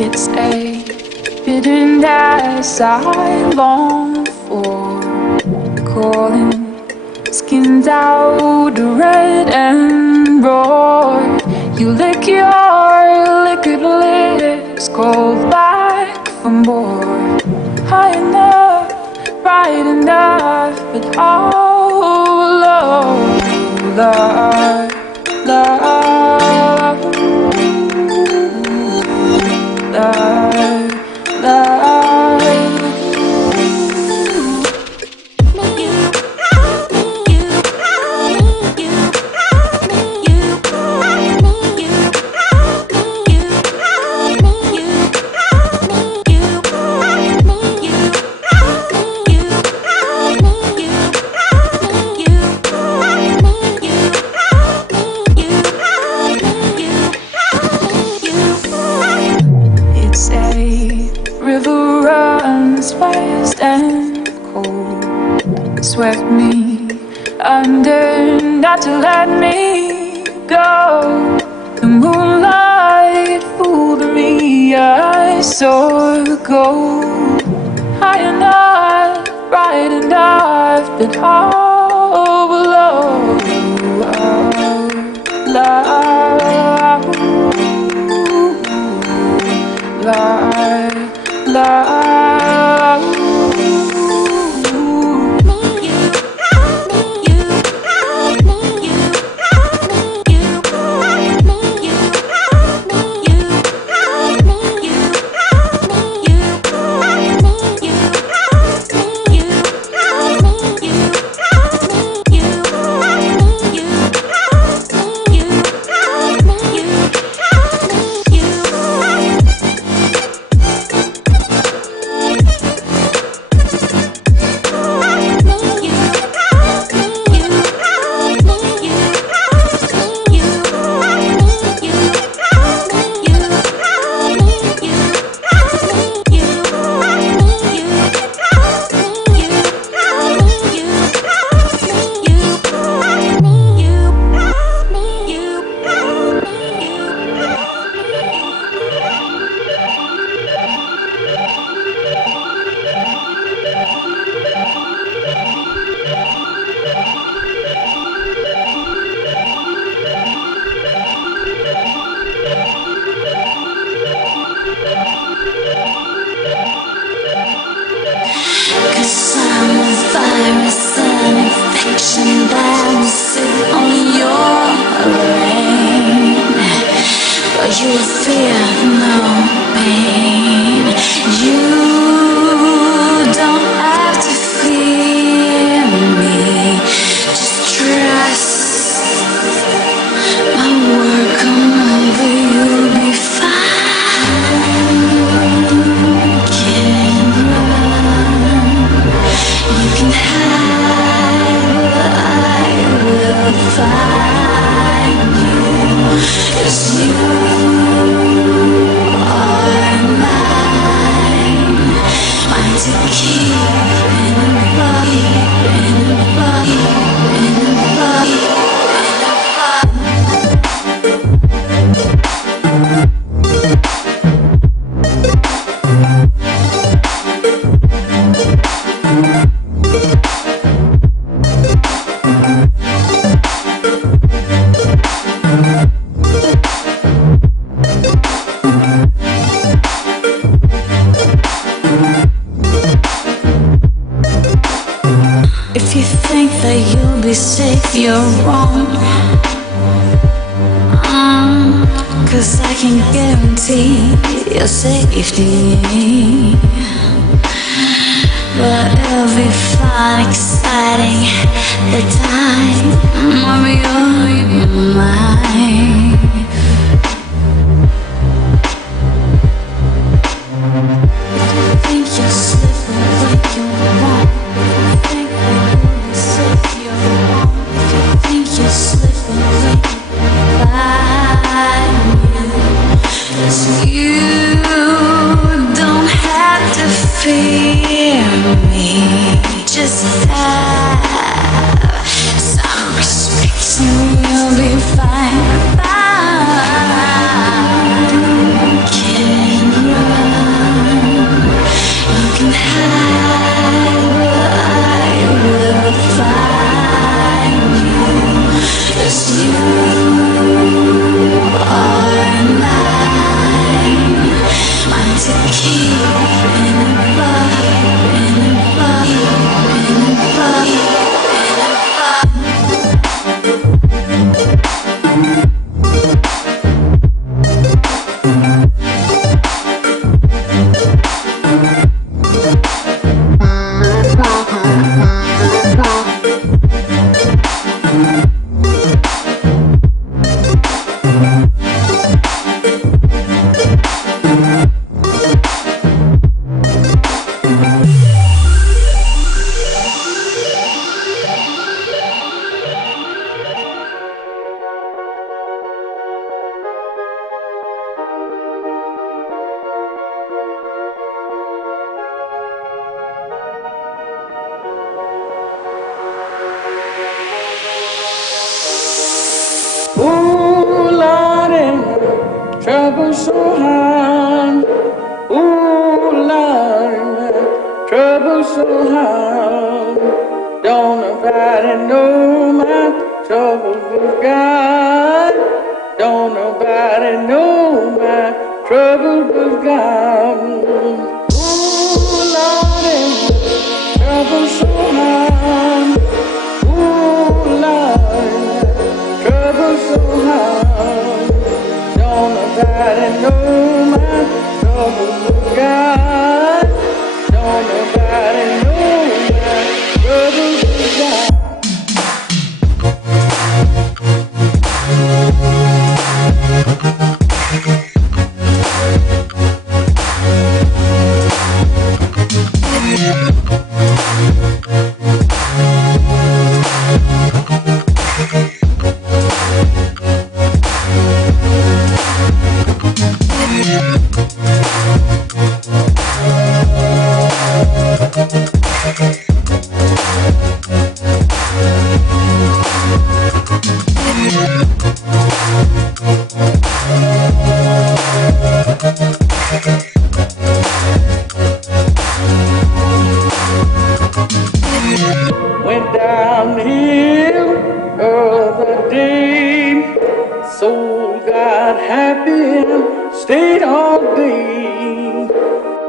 It's a bitterness I long for, calling skins out red and raw. You lick your liquid lips, call back for more. High enough, bright enough, but how low? Love, love, love, love. River runs fast and cold, swept me under, not to let me go. The moonlight fooled me, I saw gold. High enough, right, and I've been all below. Love, love, love. If you think that you'll be safe, you're wrong. 'Cause I can guarantee your safety. But it'll be fun, exciting, the time of your life. If you think you're slipping away, you're wrong. If you think that you'll be safe, you're wrong. If you think you're slipping away, by you. 'Cause you don't have to fear me. Just have some respect and you'll be fine. Can run, you can hide, but I will find you. 'Cause you are mine to keep in love, in love, in love, in love. Ooh, Lordy, trouble so hard. Ooh, Lordy, trouble so hard. Don't nobody know my trouble but God. Don't nobody know my trouble but God. Ooh, Lordy, trouble so hard. Ooh, Lord, trouble so hard. Don't nobody know my trouble but God. Don't nobody know my trouble but God. Went down the hill other day. Soul got happy and stayed all day.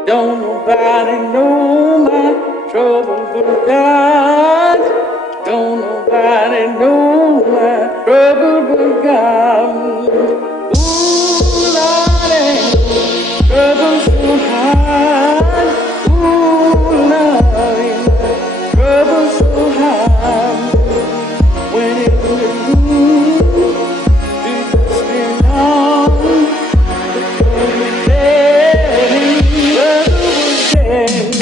Don't nobody know my trouble but God. Don't nobody know my trouble but God. Ooh, Lordy, trouble so hard. Ooh, Lordy, trouble so hard. When it was blue, did you stay long? Before you dead and brother was dead.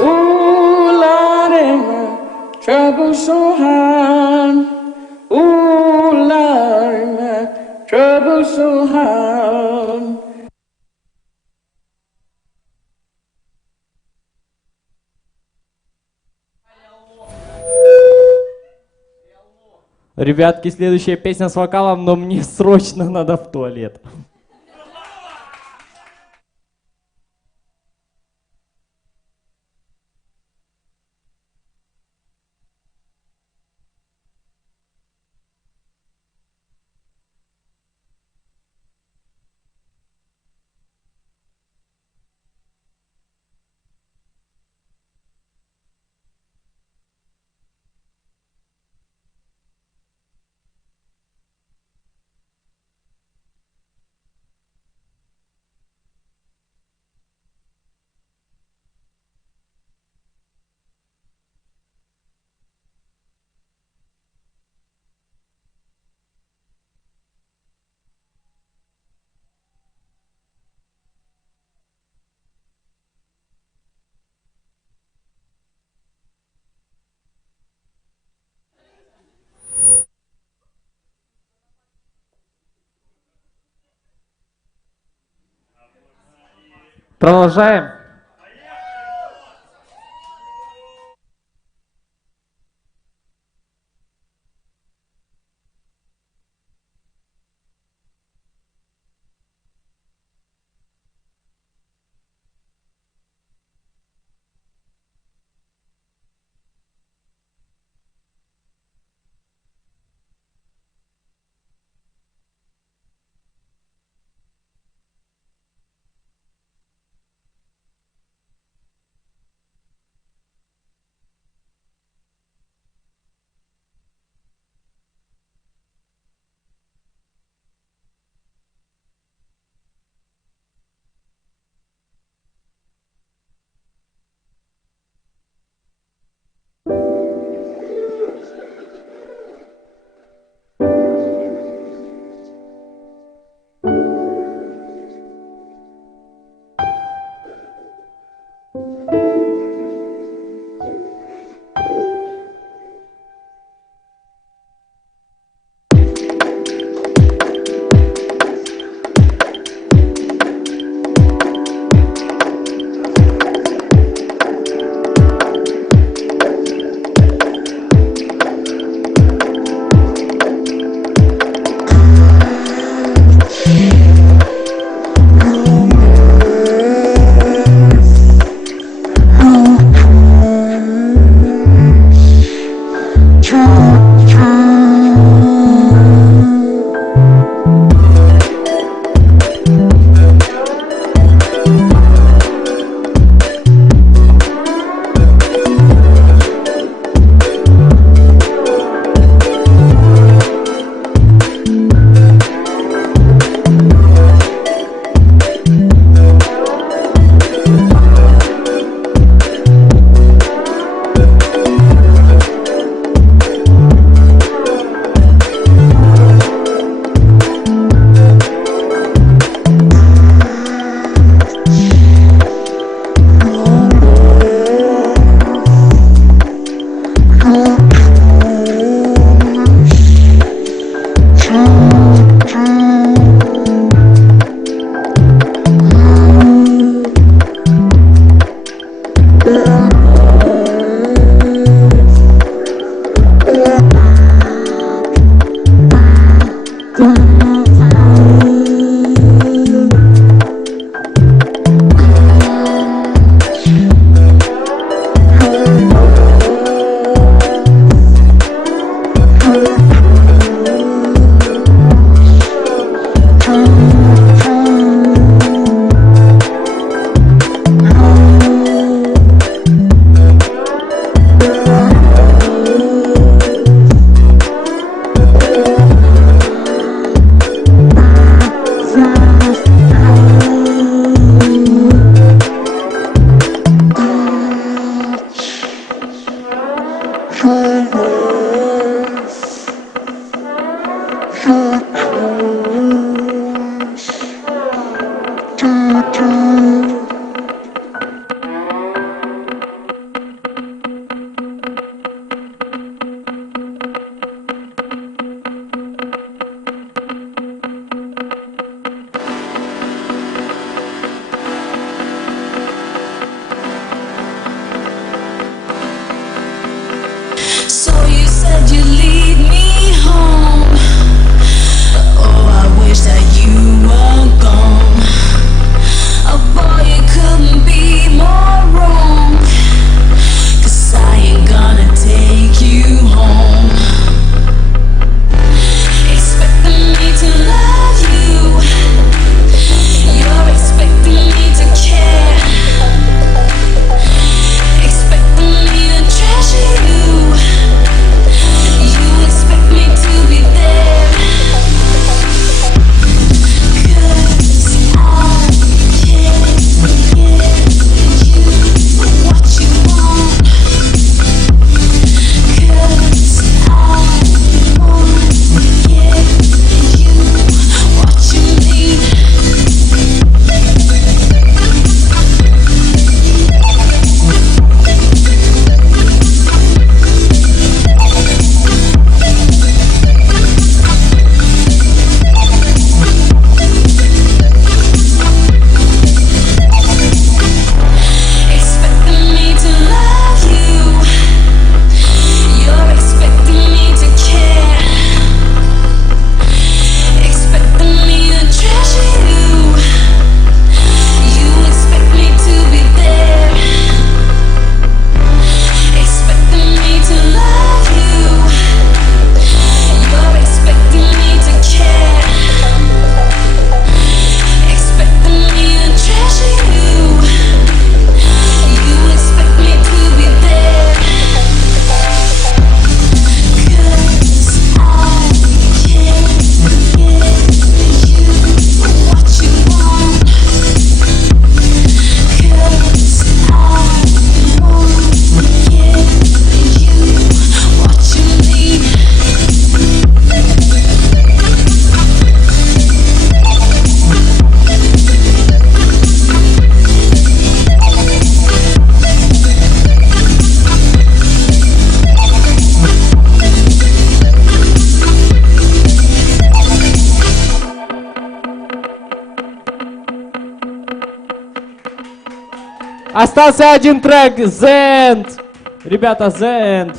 Ooh, Lordy, my trouble so hard. Ooh, Lordy, my trouble so hard. Ребятки, следующая песня с вокалом, но мне срочно надо в туалет. Продолжаем. So you said you'd lead me home. Oh, I wish that you were gone. Oh boy, it couldn't be more wrong. 'Cause I ain't gonna take you home. Expecting me to love you. You're expecting me to care. Expecting me to treasure you. You expect me to be there. 'Cause I can't give you what you want. 'Cause I won't give you what you need. Expecting me to love you. You're expecting me to care. Expecting me to treasure you. You expect me to be there. Expecting me to love you. You're expecting me to care. Expecting me to treasure you. You expect me to be there. 'Cause I can't give you what you want. 'Cause I won't give you what you need. Остался один трек, The End. Ребята, The End.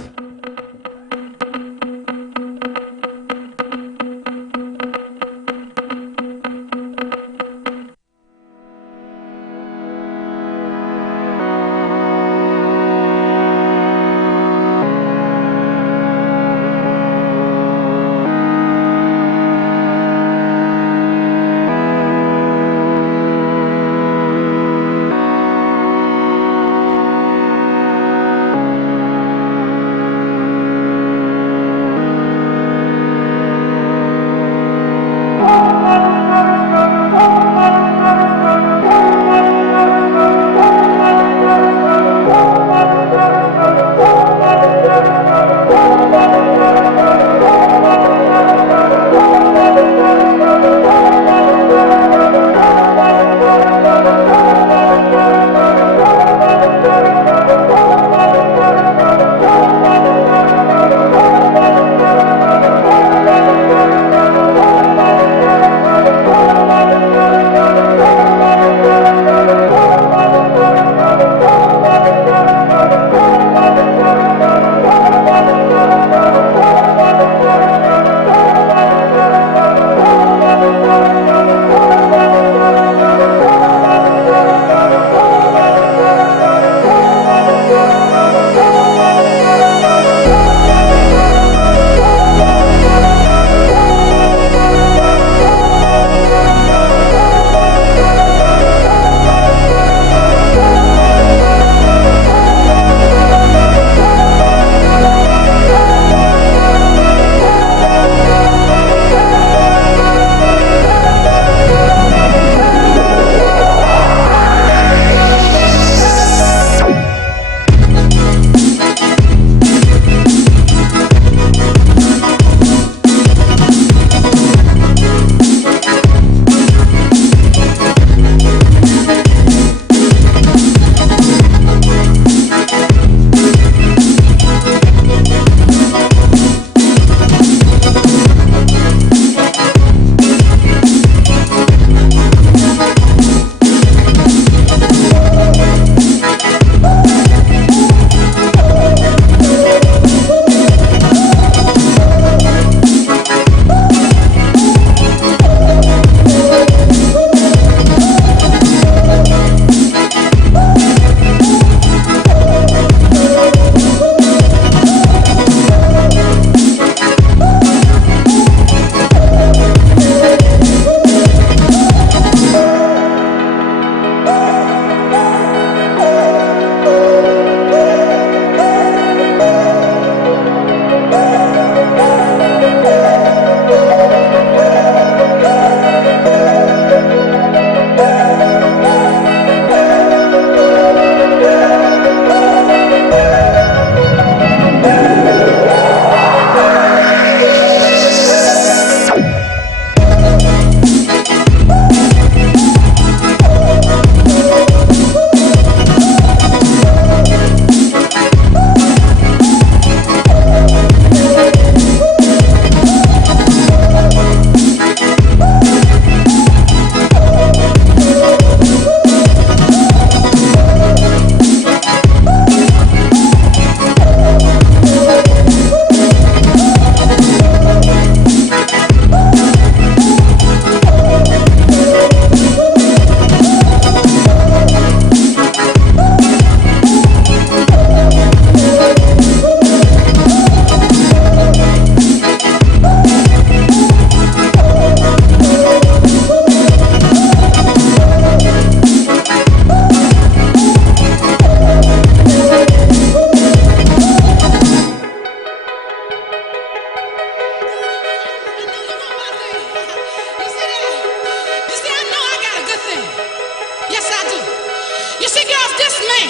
You see, girls, this man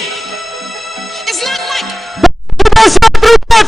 is not like Essa trupa